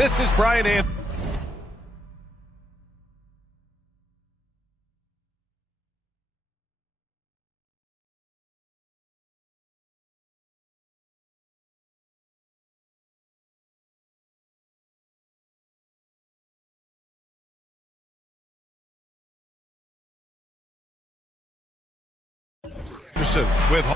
This is Brian Anderson. With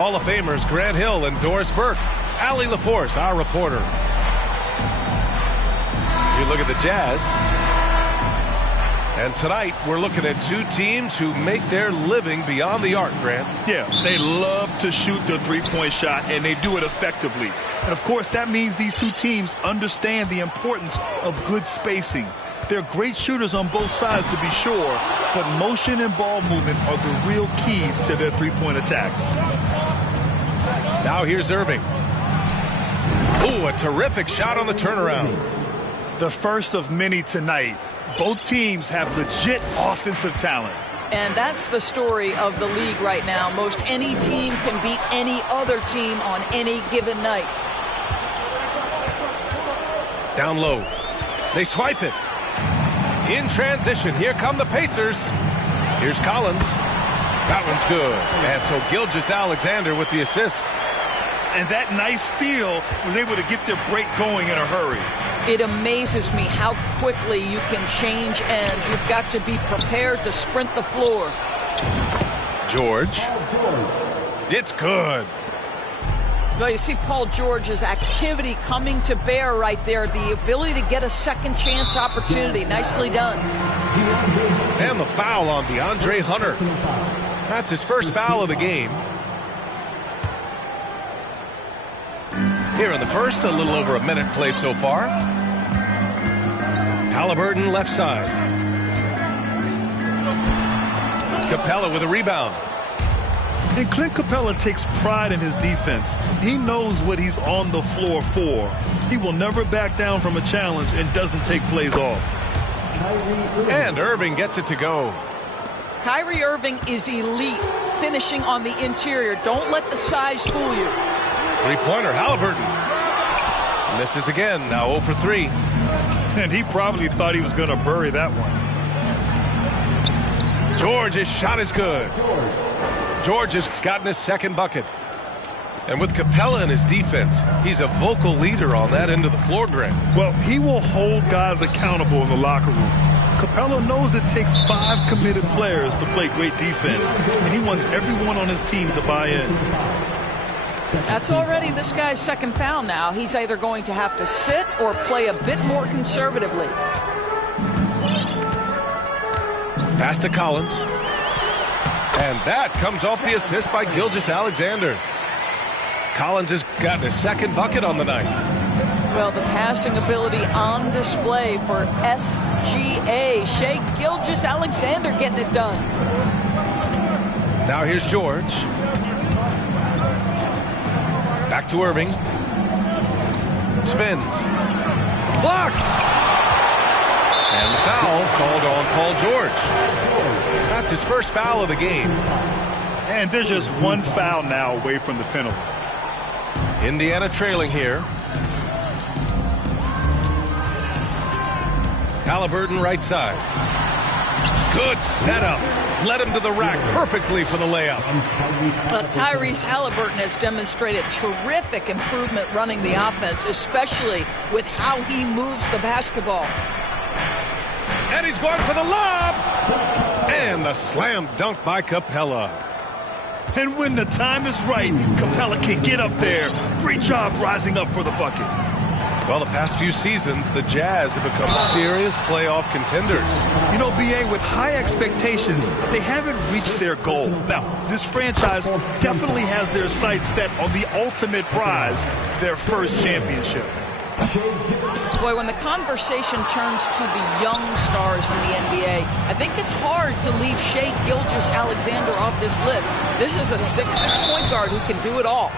Hall of Famers Grant Hill and Doris Burke. Allie LaForce, our reporter. You look at the Jazz. And tonight, we're looking at two teams who make their living beyond the arc, Grant. Yeah, they love to shoot the three-point shot, and they do it effectively. And, of course, that means these two teams understand the importance of good spacing. They're great shooters on both sides, to be sure, but motion and ball movement are the real keys to their three-point attacks. Now here's Irving. Ooh, a terrific shot on the turnaround. The first of many tonight. Both teams have legit offensive talent. And that's the story of the league right now. Most any team can beat any other team on any given night. Down low. They swipe it. In transition, here come the Pacers. Here's Collins. That one's good. And so Gilgeous-Alexander with the assist. And that nice steal was able to get their break going in a hurry. It amazes me how quickly you can change ends. You've got to be prepared to sprint the floor. George. It's good. Well, you see Paul George's activity coming to bear right there. The ability to get a second chance opportunity. Nicely done. And the foul on DeAndre Hunter. That's his first foul of the game. Here in the first, a little over a minute played so far. Halliburton left side. Capella with a rebound. And Clint Capella takes pride in his defense. He knows what he's on the floor for. He will never back down from a challenge and doesn't take plays off. And Irving gets it to go. Kyrie Irving is elite, finishing on the interior. Don't let the size fool you. Three-pointer, Halliburton. Misses again, now 0 for 3. And he probably thought he was going to bury that one. George's shot is good. George has gotten his second bucket. And with Capella in his defense, he's a vocal leader on that end of the floor, Grant. Well, he will hold guys accountable in the locker room. Capella knows it takes 5 committed players to play great defense, and he wants everyone on his team to buy in. That's already this guy's second foul now. He's either going to have to sit or play a bit more conservatively. Pass to Collins. And that comes off the assist by Gilgeous-Alexander. Collins has gotten his second bucket on the night. Well, the passing ability on display for SGA. Shai Gilgeous-Alexander getting it done. Now here's George. Back to Irving. Spins. Blocked! And the foul called on Paul George. That's his first foul of the game. And there's just one foul now away from the penalty. Indiana trailing here. Halliburton right side. Good setup. Led him to the rack perfectly for the layup. Well, Tyrese Halliburton has demonstrated terrific improvement running the offense, especially with how he moves the basketball. And he's going for the lob. And the slam dunk by Capella. And when the time is right, Capella can get up there. Great job rising up for the bucket. Well, the past few seasons, the Jazz have become serious playoff contenders. You know, B.A., with high expectations, they haven't reached their goal. Now, this franchise definitely has their sights set on the ultimate prize, their first championship. Boy, when the conversation turns to the young stars in the NBA, I think it's hard to leave Shai Gilgeous-Alexander off this list. This is a 6'6" point guard who can do it all.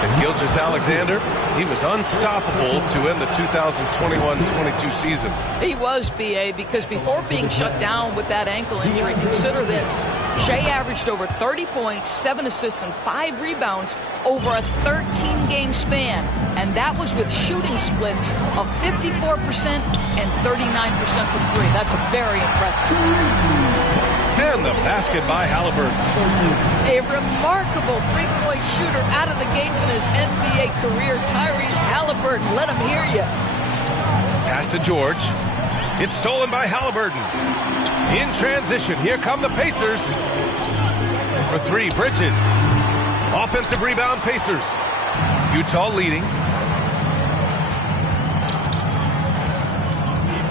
And Gilgeous-Alexander, he was unstoppable to end the 2021-22 season. He was, B.A., because before being shut down with that ankle injury, consider this. Shai averaged over 30 points, 7 assists, and 5 rebounds over a 13-game span. And that was with shooting splits of 54% and 39% from 3. That's very impressive. And the basket by Halliburton. A remarkable three-point shooter out of the gates in his NBA career. Tyrese Halliburton, let him hear you. Pass to George. It's stolen by Halliburton. In transition, here come the Pacers. For 3, Bridges. Offensive rebound, Pacers. Utah leading.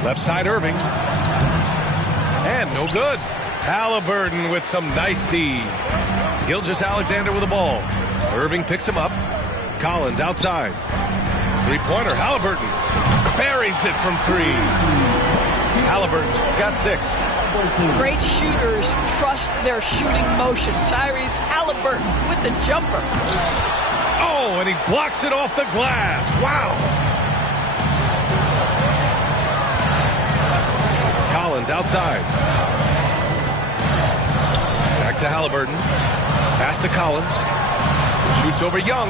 Left side, Irving. And no good. Halliburton with some nice D. Gilgeous-Alexander with the ball. Irving picks him up. Collins outside. Three-pointer, Halliburton. Buries it from 3. Halliburton's got 6. Great shooters trust their shooting motion. Tyrese Halliburton with the jumper. Oh, and he blocks it off the glass. Wow. Collins outside. Back to Halliburton. Pass to Collins. Shoots over Young.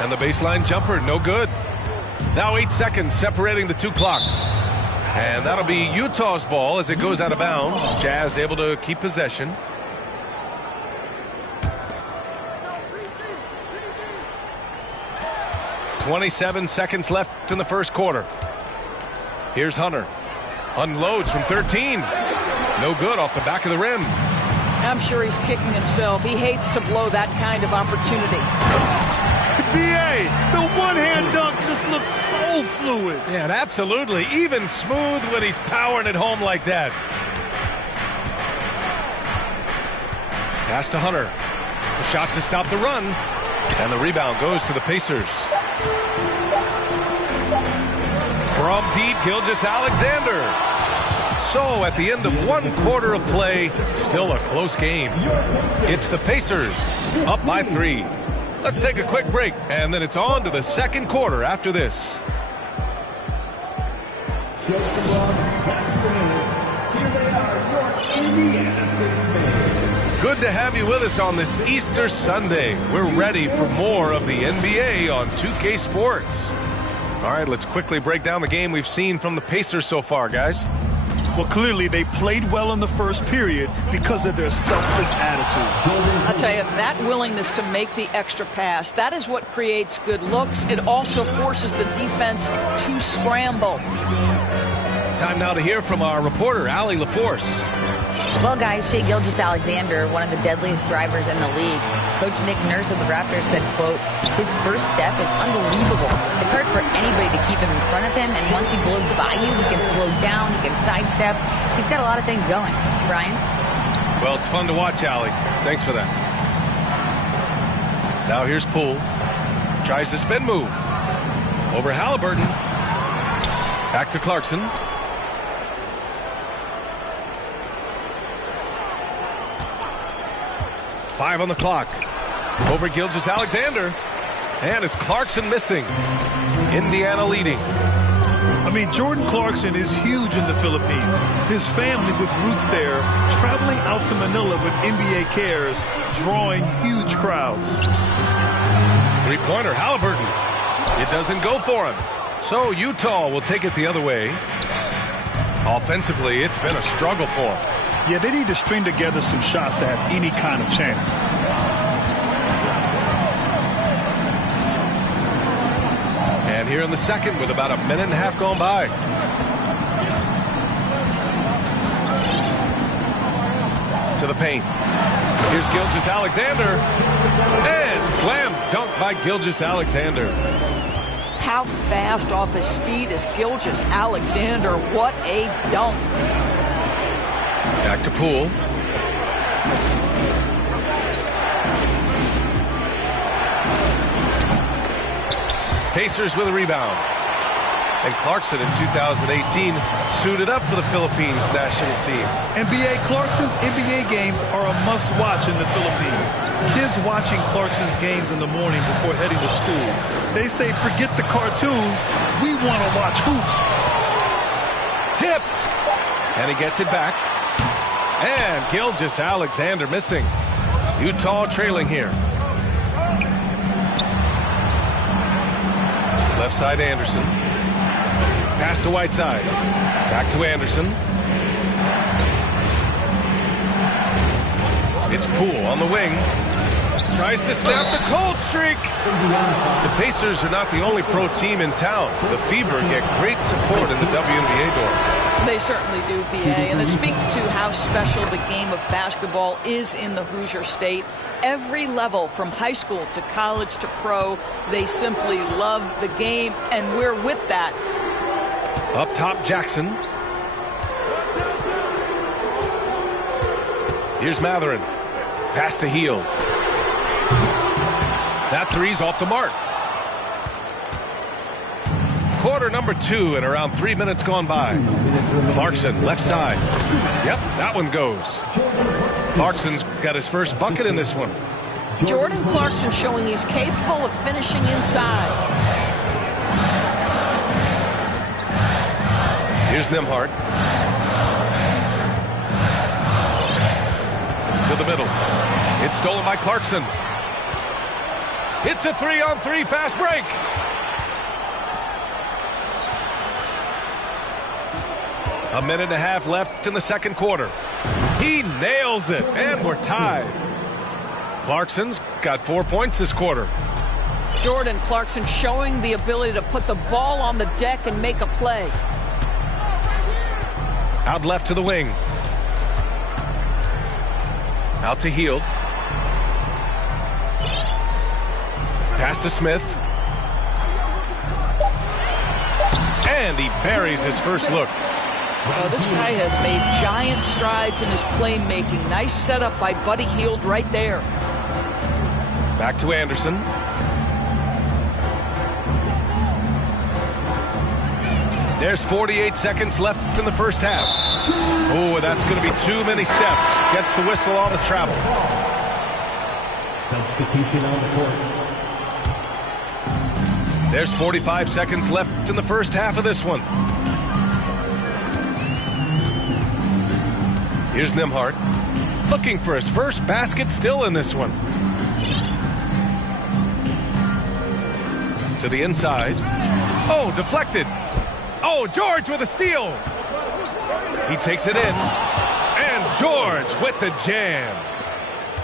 And the baseline jumper, no good. Now 8 seconds separating the 2 clocks. And that'll be Utah's ball as it goes out of bounds. Jazz able to keep possession. .27 seconds left in the first quarter. Here's Hunter. Unloads from 13. No good off the back of the rim. I'm sure he's kicking himself. He hates to blow that kind of opportunity. B.A., the one-hand dunk just looks so fluid. Yeah, absolutely. Even smooth when he's powering it home like that. Pass to Hunter. A shot to stop the run. And the rebound goes to the Pacers. From deep, Gilgeous-Alexander. So at the end of 1 quarter of play, still a close game. It's the Pacers up by 3. Let's take a quick break, and then it's on to the second quarter after this. Good to have you with us on this Easter Sunday. We're ready for more of the NBA on 2K Sports. All right, let's quickly break down the game we've seen from the Pacers so far, guys. Well, clearly they played well in the first period because of their selfless attitude. I'll tell you, that willingness to make the extra pass, that is what creates good looks. It also forces the defense to scramble. Time now to hear from our reporter, Allie LaForce. Well, guys, Shai Gilgeous-Alexander, one of the deadliest drivers in the league. Coach Nick Nurse of the Raptors said, quote, his first step is unbelievable. It's hard for anybody to keep him in front of him, and once he blows by you, he can slow down, he can sidestep. He's got a lot of things going. Brian? Well, it's fun to watch, Allie. Thanks for that. Now here's Poole. Tries the spin move. Over Halliburton. Back to Clarkson. Five on the clock. Over Gilgeous-Alexander. And it's Clarkson missing. Indiana leading. I mean, Jordan Clarkson is huge in the Philippines. His family with roots there, traveling out to Manila with NBA cares, drawing huge crowds. Three-pointer, Halliburton. It doesn't go for him. So Utah will take it the other way. Offensively, it's been a struggle for him. Yeah, they need to string together some shots to have any kind of chance. And here in the second with about a minute and a half gone by. To the paint. Here's Gilgeous-Alexander. And slam dunk by Gilgeous-Alexander. how fast off his feet is Gilgeous-Alexander. What a dunk. Back to Poole. Pacers with a rebound. And Clarkson in 2018 suited up for the Philippines national team. NBA Clarkson's NBA games are a must-watch in the Philippines. Kids watching Clarkson's games in the morning before heading to school. They say, forget the cartoons, we want to watch hoops. Tipped. And he gets it back. And Gilgeous-Alexander missing. Utah trailing here. Left side Anderson. Pass to Whiteside. Back to Anderson. It's Poole on the wing. Tries to snap the cold streak. The Pacers are not the only pro team in town. The Fever get great support in the WNBA doors. They certainly do, B.A., and it speaks to how special the game of basketball is in the Hoosier State. Every level, from high school to college to pro, they simply love the game, and we're with that. Up top, Jackson. Here's Matherin. Pass to Hield. That three's off the mark. Quarter number 2 and around 3 minutes gone by. Clarkson, left side. Yep, that one goes. Clarkson's got his first bucket in this one. Jordan Clarkson showing he's capable of finishing inside. Here's Nembhard. To the middle. It's stolen by Clarkson. It's a 3-on-3 fast break. A minute and a half left in the second quarter. He nails it, and we're tied. Clarkson's got 4 points this quarter. Jordan Clarkson showing the ability to put the ball on the deck and make a play. Out left to the wing. Out to Hield. Pass to Smith. And he buries his first look. This guy has made giant strides in his playmaking. Nice setup by Buddy Hield right there. Back to Anderson. There's 48 seconds left in the first half. Oh, that's going to be too many steps. Gets the whistle on the travel. Substitution on the court. There's 45 seconds left in the first half of this one. Here's Nembhard. Looking for his first basket still in this one. To the inside. Oh, deflected. Oh, George with a steal. He takes it in. And George with the jam.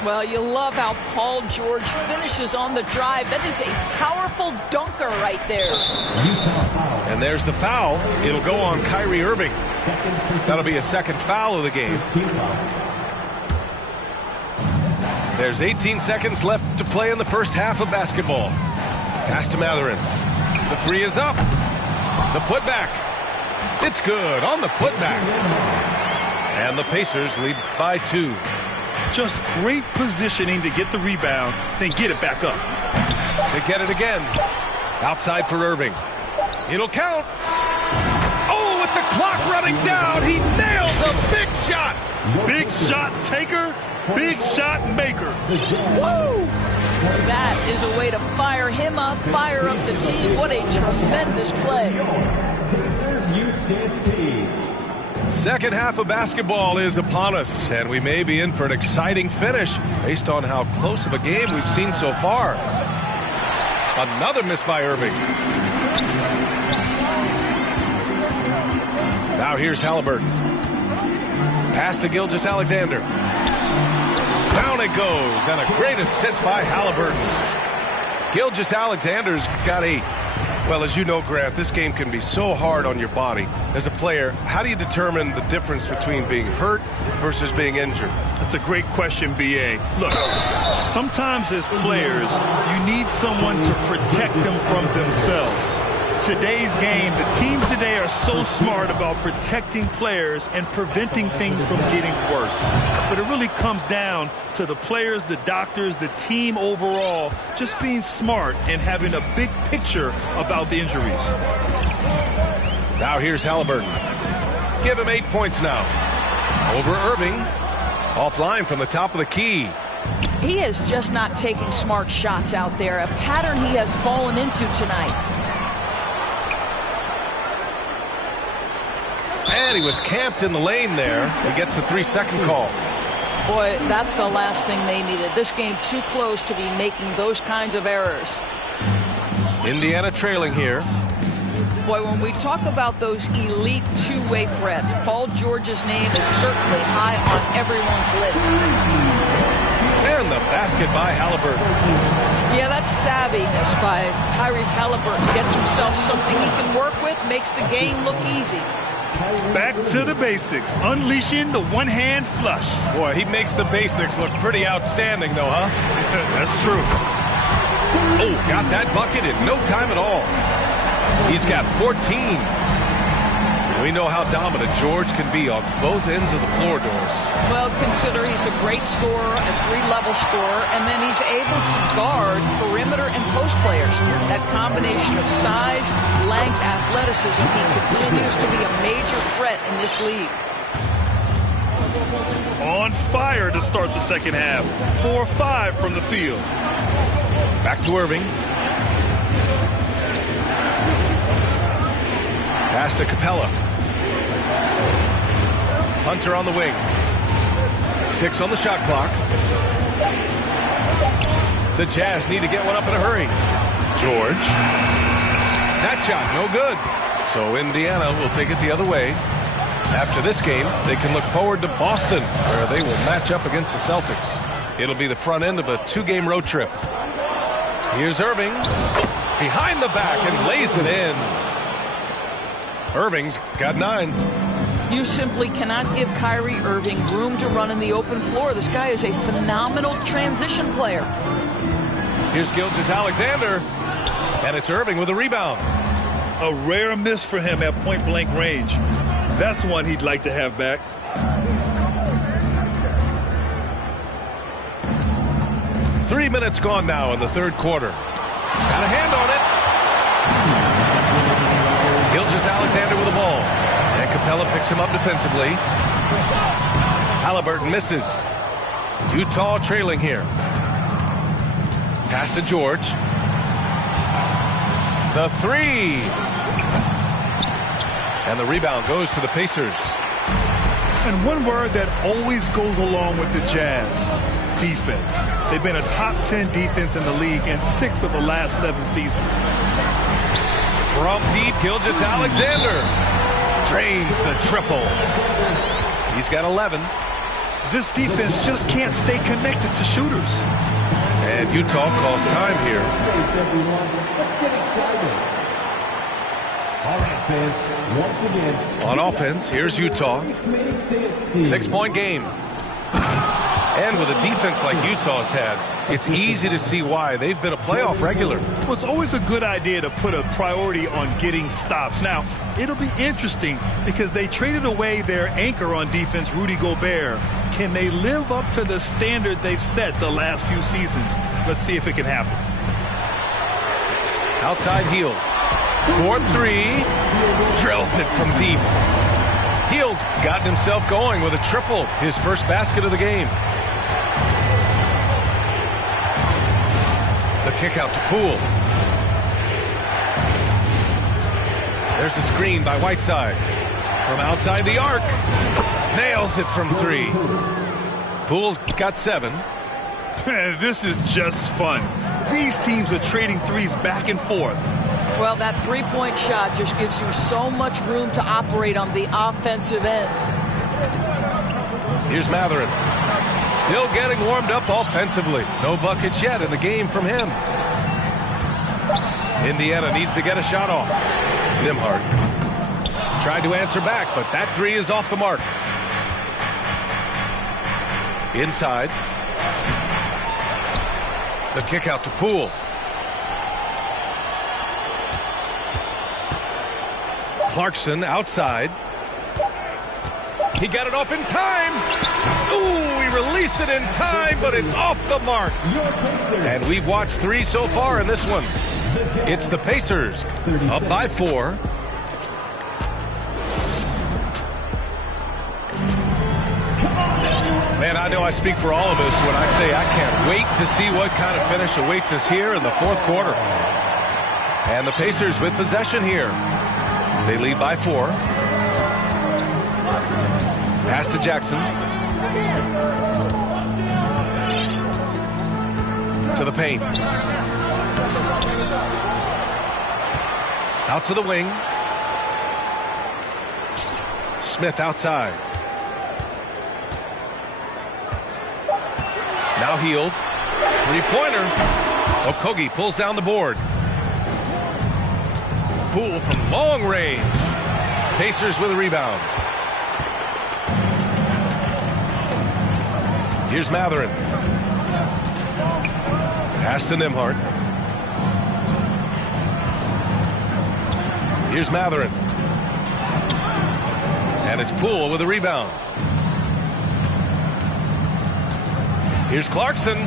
Well, you love how Paul George finishes on the drive. That is a powerful dunker right there. And there's the foul. It'll go on Kyrie Irving. That'll be a second foul of the game. There's 18 seconds left to play in the first half of basketball. Pass to Matherin. The three is up. The putback. It's good on the putback. And the Pacers lead by 2. Just great positioning to get the rebound, then get it back up. They get it again. Outside for Irving. It'll count. Oh, with the clock running down, he nails a big shot. Big shot taker, big shot maker. Woo! That is a way to fire him up, fire up the team. What a tremendous play. Pacers Youth Dance Team. Second half of basketball is upon us, and we may be in for an exciting finish based on how close of a game we've seen so far. Another miss by Irving. Now here's Halliburton. Pass to Gilgeous-Alexander. Down it goes, and a great assist by Halliburton. Gilgeous-Alexander's got 8. Well, as you know, Grant, this game can be so hard on your body. As a player, how do you determine the difference between being hurt versus being injured? That's a great question, B.A. Look, sometimes as players, you need someone to protect them from themselves. today's game, the teams today are so smart about protecting players and preventing things from getting worse. But it really comes down to the players, the doctors, the team overall, just being smart and having a big picture about the injuries. Now here's Halliburton. Give him 8 points now. Over Irving. Offline from the top of the key. He is just not taking smart shots out there, a pattern he has fallen into tonight. And he was camped in the lane there. He gets a 3-second call. Boy, that's the last thing they needed. This game too close to be making those kinds of errors. Indiana trailing here. Boy, when we talk about those elite two-way threats, Paul George's name is certainly high on everyone's list. And the basket by Halliburton. Yeah, that's savviness by Tyrese Halliburton. Gets himself something he can work with, makes the game look easy. Back to the basics, unleashing the one-hand flush. Boy, he makes the basics look pretty outstanding, though, huh? That's true. Oh, got that bucket in no time at all. He's got 14. We know how dominant George can be on both ends of the floor, Doris. Well, consider he's a great scorer, a three-level scorer, and then he's able to guard perimeter and post players. That combination of size, length, athleticism, he continues to be a major threat in this league. On fire to start the second half. 4-5 from the field. Back to Irving. Pass to Capella. Hunter on the wing. 6 on the shot clock. The Jazz need to get one up in a hurry. George. That shot, no good. So Indiana will take it the other way. After this game, they can look forward to Boston, where they will match up against the Celtics. It'll be the front end of a 2-game road trip. Here's Irving. Behind the back and lays it in. Irving's got 9. You simply cannot give Kyrie Irving room to run in the open floor. This guy is a phenomenal transition player. Here's Gilgeous-Alexander. And it's Irving with a rebound. A rare miss for him at point-blank range. That's one he'd like to have back. Three minutes gone now in the third quarter. Got a hand on it. Gilgeous-Alexander with the ball. And Capella picks him up defensively. Halliburton misses. Utah trailing here. Pass to George. The 3. And the rebound goes to the Pacers. And one word that always goes along with the Jazz: defense. They've been a top 10 defense in the league in 6 of the last 7 seasons. From deep, Gilgeous-Alexander drains the triple. He's got 11. This defense just can't stay connected to shooters. And Utah calls time here. Let's get excited. All right, fans. Once again, on offense, here's Utah. 6-point game. And with a defense like Utah's had, it's easy to see why they've been a playoff regular. Well, it's always a good idea to put a priority on getting stops. Now, it'll be interesting because they traded away their anchor on defense, Rudy Gobert. Can they live up to the standard they've set the last few seasons? Let's see if it can happen. Outside Hield. 4-3. Drills it from deep. Hield's gotten himself going with a triple. His first basket of the game. The kick out to Poole. There's a screen by Whiteside. From outside the arc. Nails it from 3. Poole's got 7. This is just fun. These teams are trading threes back and forth. Well, that three-point shot just gives you so much room to operate on the offensive end. Here's Matherin. Still getting warmed up offensively. No buckets yet in the game from him. Indiana needs to get a shot off. Nembhard tried to answer back, but that 3 is off the mark. Inside. The kick out to Poole. Clarkson outside. He got it off in time. Ooh, he released it in time, but it's off the mark. And we've watched 3 so far in this one. It's the Pacers up by 4. Man, I know I speak for all of us when I say I can't wait to see what kind of finish awaits us here in the 4th quarter. And the Pacers with possession here. They lead by 4. Pass to Jackson. To the paint. Out to the wing. Smith outside. Now Healed. 3-pointer. Okogie pulls down the board. Poole from long range. Pacers with a rebound. Here's Matherin. Pass to Nembhard. Here's Matherin. And it's Poole with a rebound. Here's Clarkson.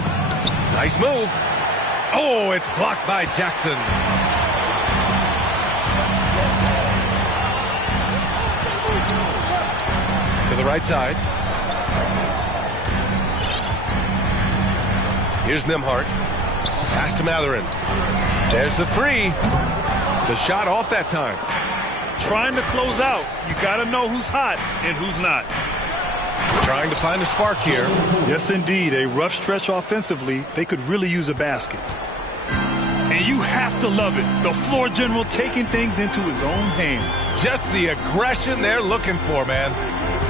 Nice move. Oh, it's blocked by Jackson. To the right side. Here's Nembhard. Pass to Matherin. There's the 3. The shot off that time. Trying to close out. You got to know who's hot and who's not. Trying to find a spark here. Yes, indeed. A rough stretch offensively. They could really use a basket. And you have to love it. The floor general taking things into his own hands. Just the aggression they're looking for, man.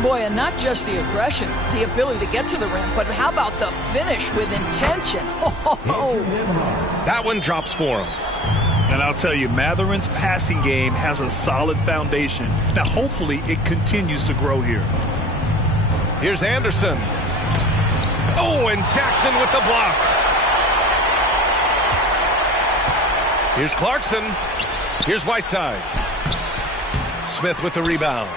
Boy, and not just the aggression, the ability to get to the rim, but how about the finish with intention? Oh. That one drops for him. And I'll tell you, Matherin's passing game has a solid foundation. Now, hopefully, it continues to grow here. Here's Anderson. Oh, and Jackson with the block. Here's Clarkson. Here's Whiteside. Smith with the rebound.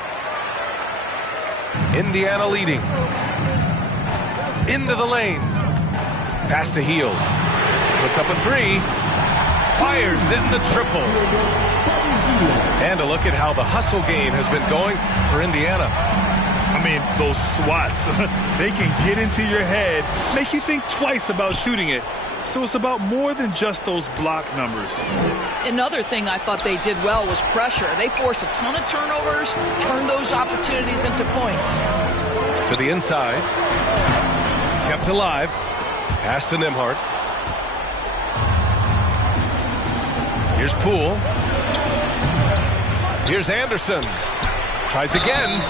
Indiana leading. Into the lane. Pass to Heald. Puts up a 3. Fires in the triple. And a look at how the hustle game has been going for Indiana. I mean, those swats, they can get into your head, make you think twice about shooting it. So it's about more than just those block numbers. Another thing I thought they did well was pressure. They forced a ton of turnovers, turned those opportunities into points. To the inside. Kept alive. Pass to Nembhard. Here's Poole. Here's Anderson. Tries again.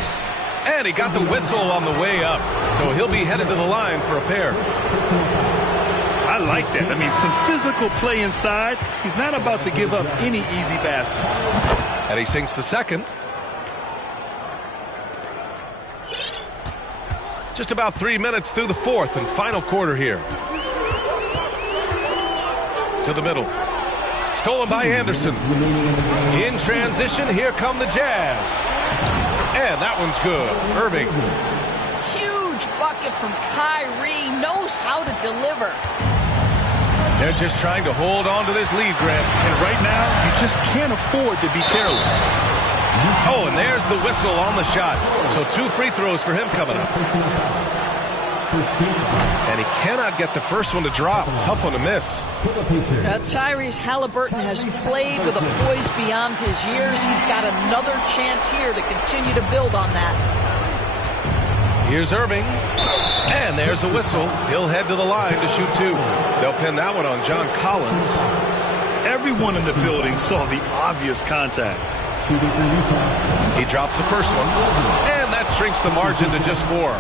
And he got the whistle on the way up. So he'll be headed to the line for a pair. I like that. I mean, some physical play inside. He's not about to give up any easy baskets. And he sinks the second. Just about 3 minutes through the 4th and final quarter here. To the middle. Stolen by Anderson. In transition, here come the Jazz. And that one's good. Irving. Huge bucket from Kyrie. Knows how to deliver. They're just trying to hold on to this lead, Grant. And right now, you just can't afford to be careless. Oh, and there's the whistle on the shot. So 2 free throws for him coming up. And he cannot get the first one to drop. Tough one to miss. Tyrese Halliburton has played with a poise beyond his years. He's got another chance here to continue to build on that. Here's Irving. And there's a whistle. He'll head to the line to shoot 2. They'll pin that one on John Collins. Everyone in the building saw the obvious contact. He drops the first one. And that shrinks the margin to just 4.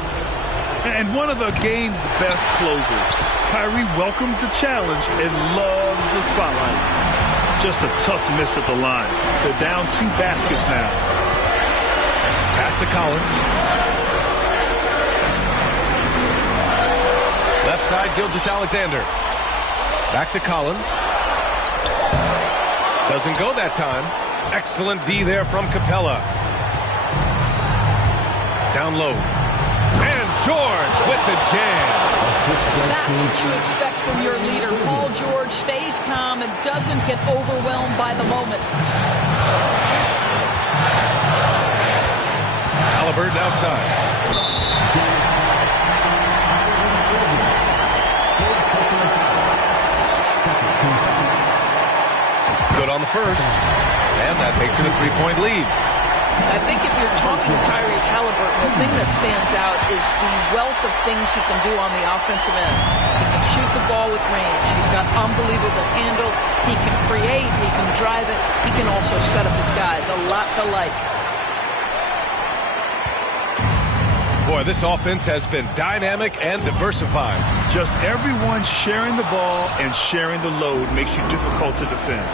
And one of the game's best closers. Kyrie welcomes the challenge and loves the spotlight. Just a tough miss at the line. They're down 2 baskets now. Pass to Collins. Left side, Gilgeous-Alexander. Back to Collins. Doesn't go that time. Excellent D there from Capella. Down low. And George with the jam. That's what you expect from your leader. Paul George stays calm and doesn't get overwhelmed by the moment. Halliburton outside. Good on the first. And that makes it a 3-point lead. I think if you're talking Tyrese Halliburton, the thing that stands out is the wealth of things he can do on the offensive end. He can shoot the ball with range. He's got unbelievable handle. He can create. He can drive it. He can also set up his guys. A lot to like. Boy, this offense has been dynamic and diversified. Just everyone sharing the ball and sharing the load makes you difficult to defend.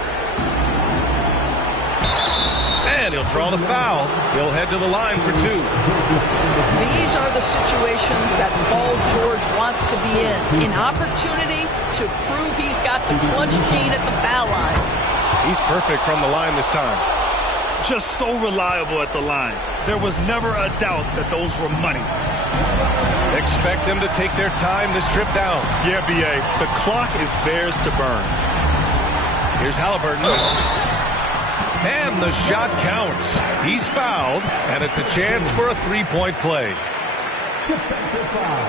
And he'll draw the foul. He'll head to the line for 2. These are the situations that Paul George wants to be in. An opportunity to prove he's got the clutch gene at the foul line. He's perfect from the line this time. Just so reliable at the line. There was never a doubt that those were money. Expect them to take their time this trip down. Yeah, B.A., the clock is theirs to burn. Here's Halliburton. And the shot counts. He's fouled, and it's a chance for a 3-point play. Defensive foul.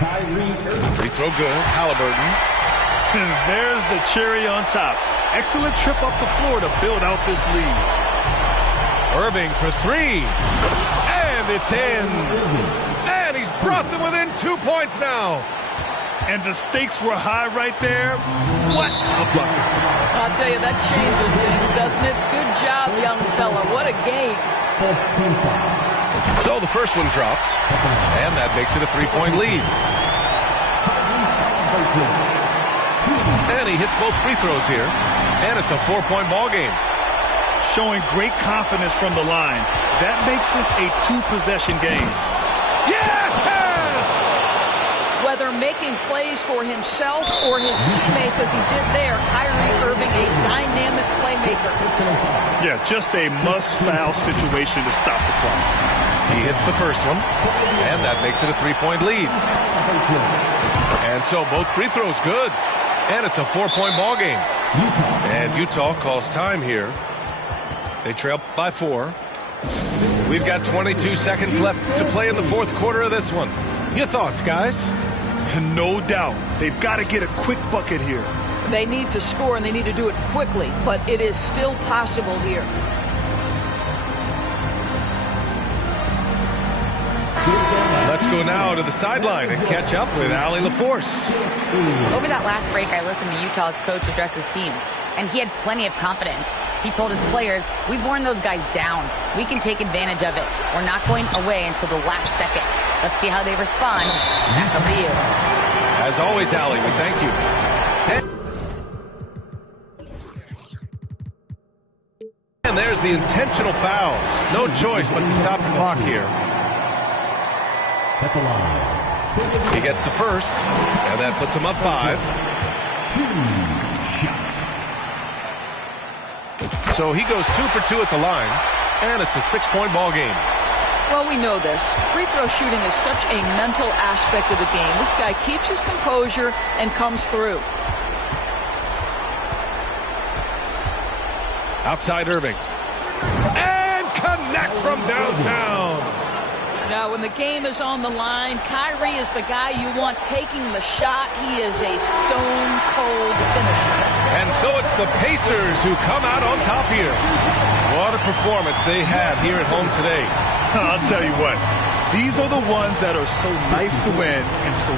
Kyrie Irving. Free throw good. Halliburton. And there's the cherry on top. Excellent trip up the floor to build out this lead. Irving for 3. And it's in. And he's brought them within 2 points now. And the stakes were high right there. What a bucket. I'll tell you, that changes things, doesn't it? Good job, young fella. What a game. So the first one drops. And that makes it a 3-point lead. And he hits both free throws here. And it's a 4-point ball game. Showing great confidence from the line. That makes this a 2-possession game. Yes! Whether making plays for himself or his teammates as he did there, Kyrie Irving, a dynamic playmaker. Yeah, just a must-foul situation to stop the clock. He hits the first one, and that makes it a 3-point lead. And so both free throws good, and it's a 4-point ball game. And Utah calls time here. They trail by 4. We've got 22 seconds left to play in the fourth quarter of this one. Your thoughts, guys? No doubt. They've got to get a quick bucket here. They need to score, and they need to do it quickly, but it is still possible here. Let's go now to the sideline and catch up with Allie LaForce. Over that last break, I listened to Utah's coach address his team, and he had plenty of confidence. He told his players, we've worn those guys down. We can take advantage of it. We're not going away until the last second. Let's see how they respond. Back over to you. As always, Allie, we thank you. And there's the intentional foul. No choice but to stop the clock here. At the line. He gets the first, and that puts him up 5. 2 shots. So he goes 2 for 2 at the line, and it's a 6-point ball game. Well, we know this. Free throw shooting is such a mental aspect of the game. This guy keeps his composure and comes through. Outside Irving. And connects from downtown. Now, when the game is on the line, Kyrie is the guy you want taking the shot. He is a stone-cold finisher. And so it's the Pacers who come out on top here. What a performance they had here at home today. I'll tell you what, these are the ones that are so nice to win and so